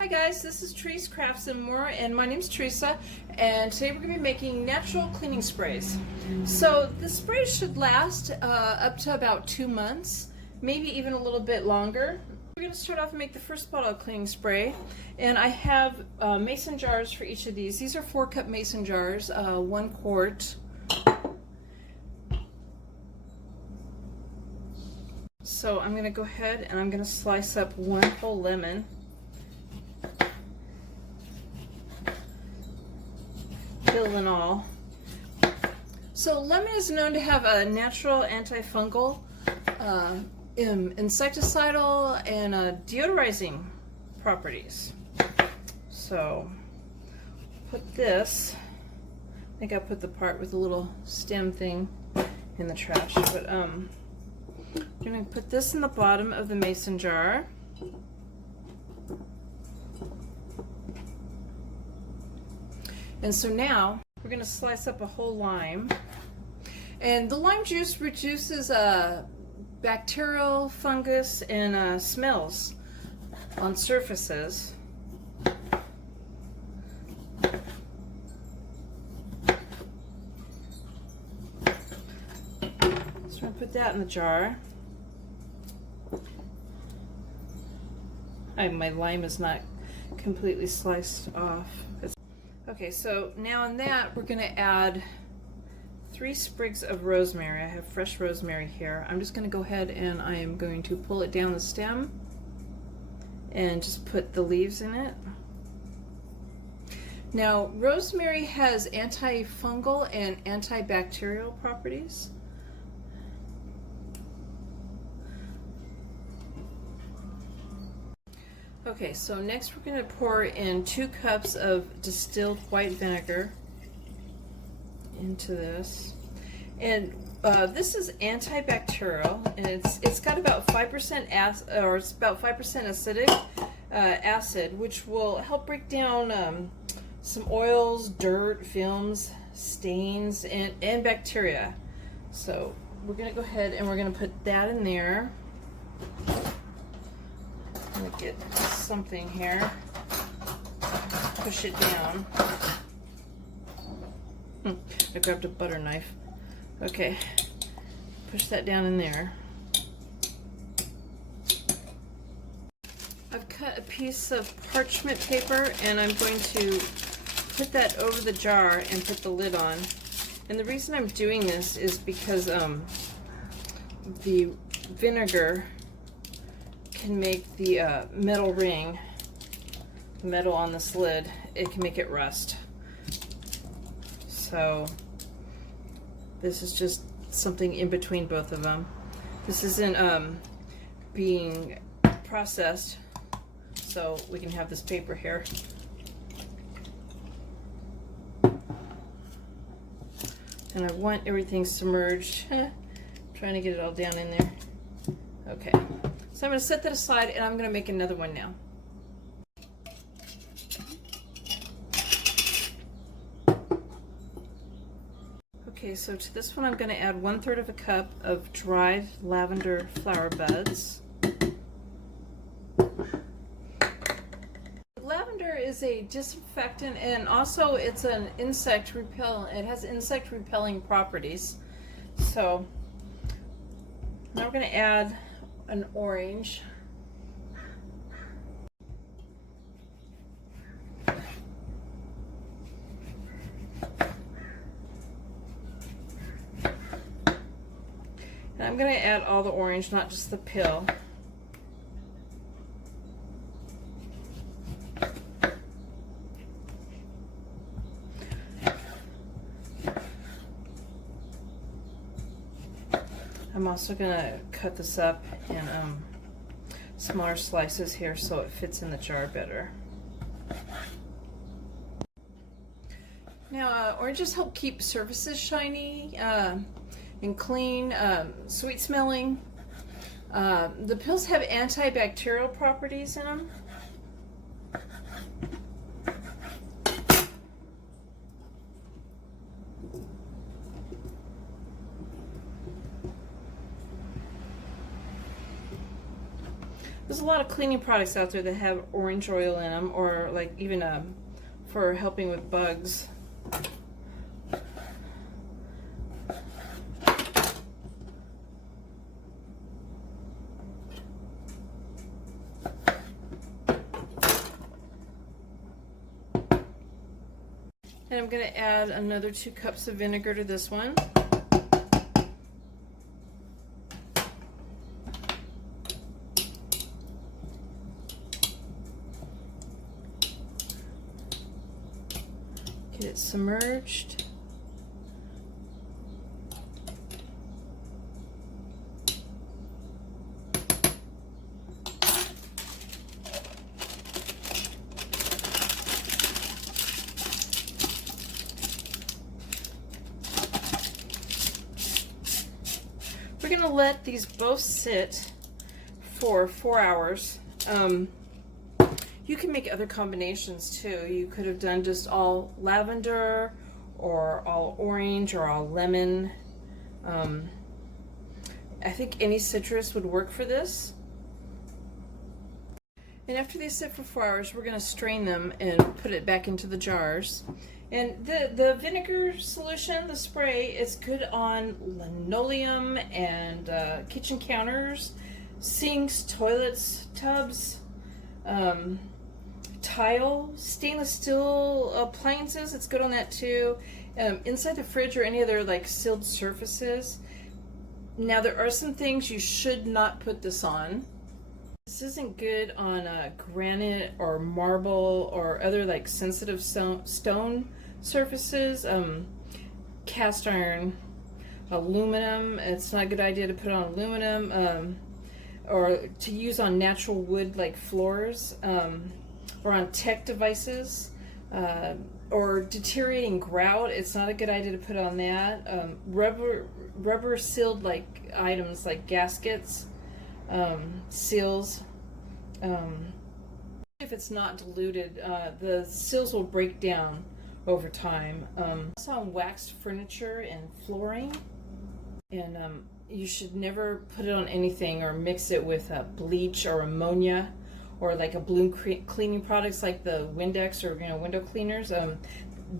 Hi guys, this is Trees Crafts and More, and my name's Teresa, and today we're going to be making natural cleaning sprays. So the sprays should last up to about 2 months, maybe even a little bit longer. We're going to start off and make the first bottle of cleaning spray, and I have mason jars for each of these. These are 4-cup mason jars, 1 quart. So I'm going to go ahead and I'm going to slice up 1 whole lemon. Peel and all. So lemon is known to have a natural antifungal, insecticidal, and deodorizing properties. So put this, I think I put the part with the little stem thing in the trash, but I'm going to put this in the bottom of the mason jar. And so now we're going to slice up a whole lime, and the lime juice reduces bacterial, fungus, and smells on surfaces. So I'm going to put that in the jar. My lime is not completely sliced off. Okay, so now in that we're going to add 3 sprigs of rosemary. I have fresh rosemary here. I'm just going to go ahead and I am going to pull it down the stem and just put the leaves in it. Now, rosemary has antifungal and antibacterial properties. Okay, so next we're going to pour in 2 cups of distilled white vinegar into this, and this is antibacterial, and it's got about 5% acid, or it's about 5% acidic acid, which will help break down some oils, dirt, films, stains, and bacteria. So we're going to go ahead and we're going to put that in there. I'm going to get something here, push it down. I grabbed a butter knife. Okay, push that down in there. I've cut a piece of parchment paper and I'm going to put that over the jar and put the lid on. And the reason I'm doing this is because the vinegar can make the metal ring, the metal on this lid, it can make it rust. So this is just something in between both of them. This isn't being processed, so we can have this paper here. And I want everything submerged. Trying to get it all down in there. Okay. So I'm going to set that aside and I'm going to make another one now. Okay, so to this one I'm going to add 1/3 of a cup of dried lavender flower buds. Lavender is a disinfectant and also it's an insect repellent. It has insect repelling properties. So now we're going to add an orange. And I'm going to add all the orange, not just the peel. I'm also going to cut this up in smaller slices here so it fits in the jar better. Now, oranges help keep surfaces shiny and clean, sweet smelling. The peels have antibacterial properties in them. There's a lot of cleaning products out there that have orange oil in them, or like even for helping with bugs. And I'm going to add another 2 cups of vinegar to this one. Get it submerged. We're going to let these both sit for 4 hours. You can make other combinations too. You could have done just all lavender or all orange or all lemon. I think any citrus would work for this. And after they sit for 4 hours, we're going to strain them and put it back into the jars. And the vinegar solution, the spray, is good on linoleum and kitchen counters, sinks, toilets, tubs, tile, stainless steel appliances. It's good on that too. Inside the fridge or any other like sealed surfaces. Now there are some things you should not put this on. This isn't good on granite or marble or other like sensitive stone surfaces. Cast iron, aluminum. It's not a good idea to put on aluminum or to use on natural wood like floors or on tech devices or deteriorating grout. It's not a good idea to put on that. Rubber sealed like items like gaskets. Seals, if it's not diluted, the seals will break down over time. Also on waxed furniture and flooring, and you should never put it on anything or mix it with bleach or ammonia or like a bloom cleaning products like the Windex or window cleaners.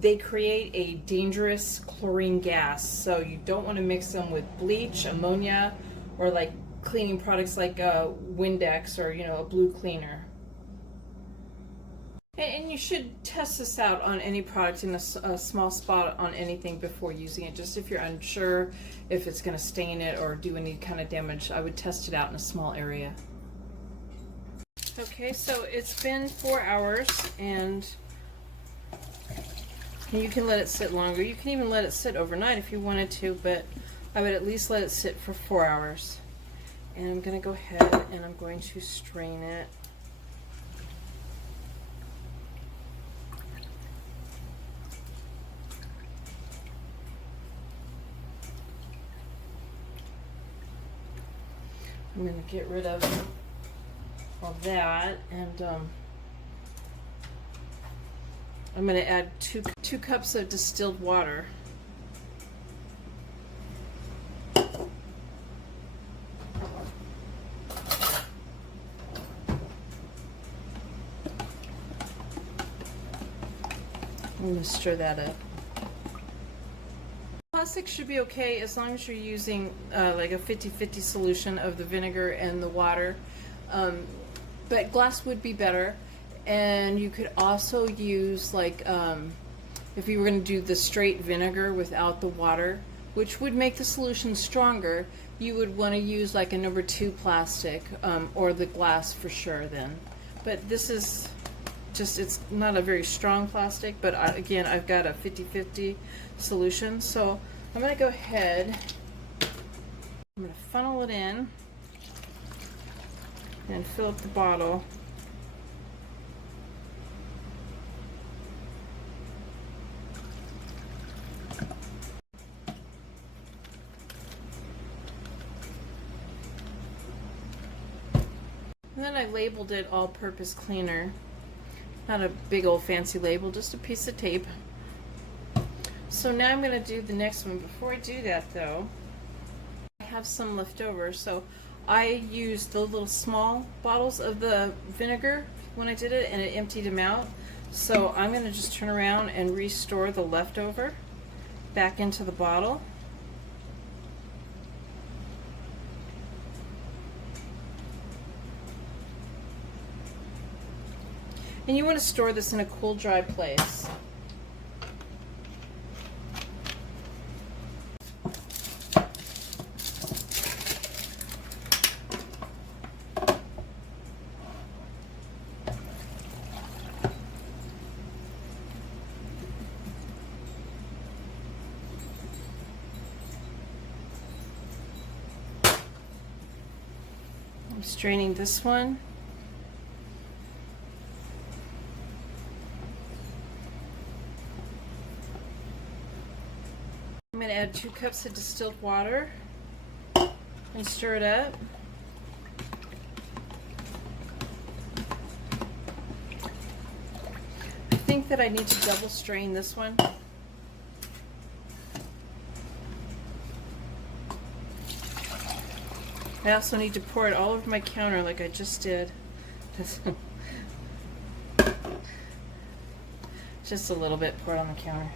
They create a dangerous chlorine gas, so you don't want to mix them with bleach, ammonia, or like cleaning products like Windex or a blue cleaner. And you should test this out on any product in a small spot on anything before using it. Just if you're unsure if it's going to stain it or do any kind of damage, I would test it out in a small area. Okay, so it's been 4 hours, and you can let it sit longer. You can even let it sit overnight if you wanted to, but I would at least let it sit for 4 hours. And I'm going to go ahead and I'm going to strain it. I'm going to get rid of all that, and I'm going to add two cups of distilled water. I'm going to stir that up. Plastic should be okay as long as you're using like a 50-50 solution of the vinegar and the water. But glass would be better. And you could also use like if you were going to do the straight vinegar without the water, which would make the solution stronger, you would want to use like a number 2 plastic or the glass for sure then. But this is just, it's not a very strong plastic, but again, I've got a 50-50 solution. So I'm going to go ahead, I'm going to funnel it in and fill up the bottle. And then I labeled it all-purpose cleaner. Not a big old fancy label, just a piece of tape. So now I'm going to do the next one. Before I do that though, I have some left over, so I used the little small bottles of the vinegar when I did it, and it emptied them out. So I'm going to just turn around and restore the leftover back into the bottle. And you want to store this in a cool, dry place. I'm straining this one. I'm going to add 2 cups of distilled water and stir it up. I think that I need to double strain this one. I also need to pour it all over my counter like I just did. Just a little bit, pour it on the counter.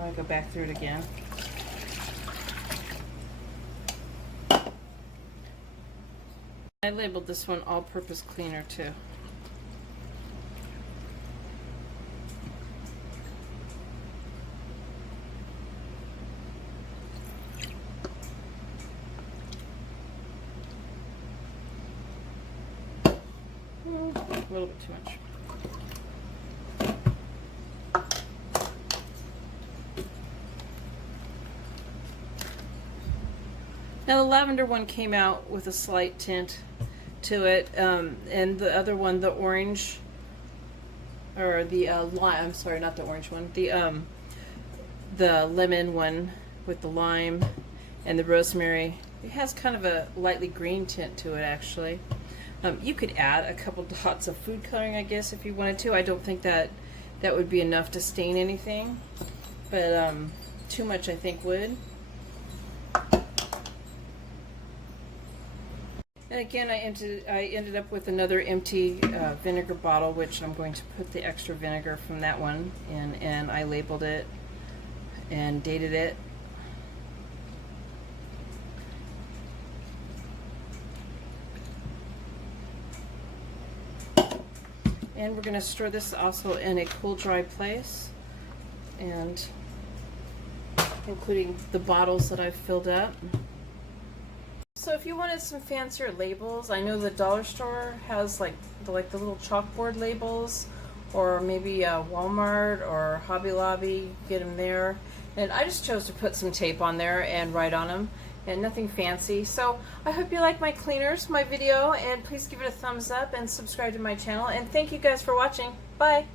I'll go back through it again. I labeled this one all-purpose cleaner too. A little bit too much. Now the lavender one came out with a slight tint to it, and the other one, the orange, or the lime, I'm sorry, not the orange one, the lemon one with the lime and the rosemary, it has kind of a lightly green tint to it actually. You could add a couple dots of food coloring, I guess, if you wanted to. I don't think that would be enough to stain anything, but too much I think would. And again, I ended up with another empty vinegar bottle, which I'm going to put the extra vinegar from that one in, and I labeled it and dated it. And we're going to store this also in a cool, dry place, and including the bottles that I've filled up. So if you wanted some fancier labels, I know the dollar store has like the little chalkboard labels, or maybe Walmart or Hobby Lobby, get them there. And I just chose to put some tape on there and write on them, and nothing fancy. So I hope you like my cleaners, my video, and please give it a thumbs up and subscribe to my channel. And thank you guys for watching. Bye!